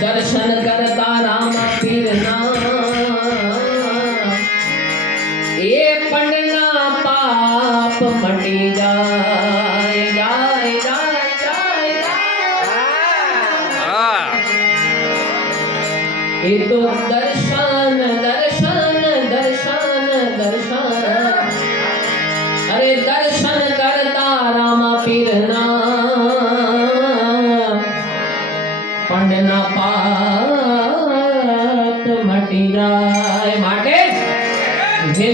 दर्शन करता राम पीरना ये पढ़ना पाप मटी जा तो दर्शन दर्शन दर्शन दर्शन। अरे दर्शन करता राम पीरना पंडना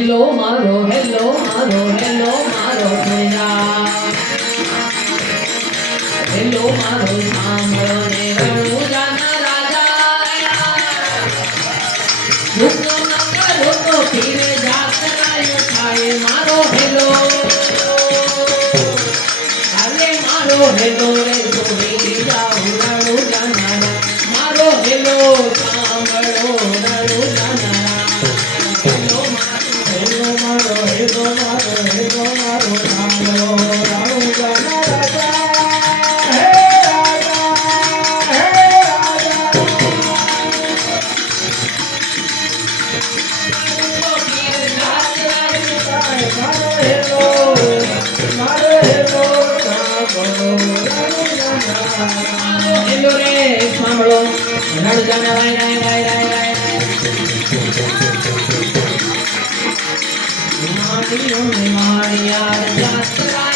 હેલો, મારો હેલો મારો હેલો, મારો ભૈયા હેલો, મારો સાંભળો ને રણુજાના રાજા હુકમ ન કરો તો પીરે જાતરાય થાય, મારો હેલો. હેલો મારો સાંભળો રણુજાના હેલો રે સાંભળો. રણજાના રાય રાય માણિયા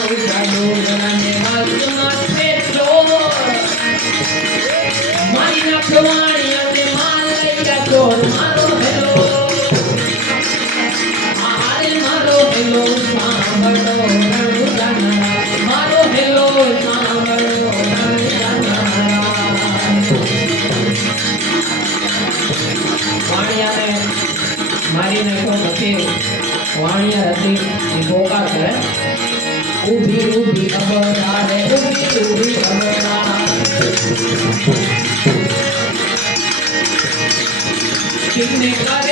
लिखो का अर्थ है। उभी उभी अबरा है उभी उभी अबरा कितने करे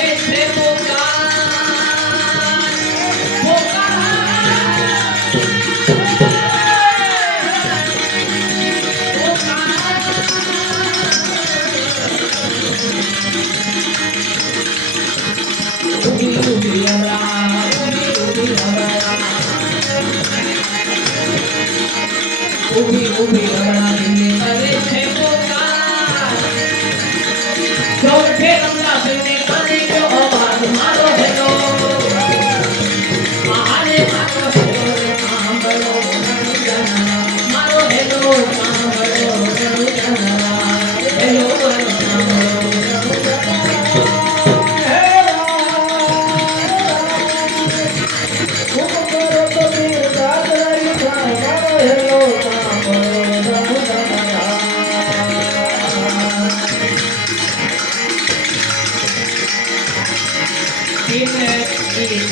પીરને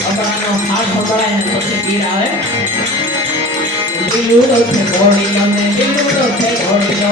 અપરાનો હાથ પકડાય ને પછી પીર આવે દિલુડો છે ગોડીલો ને દિલુડો છે ગોડીલો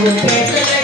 Oh,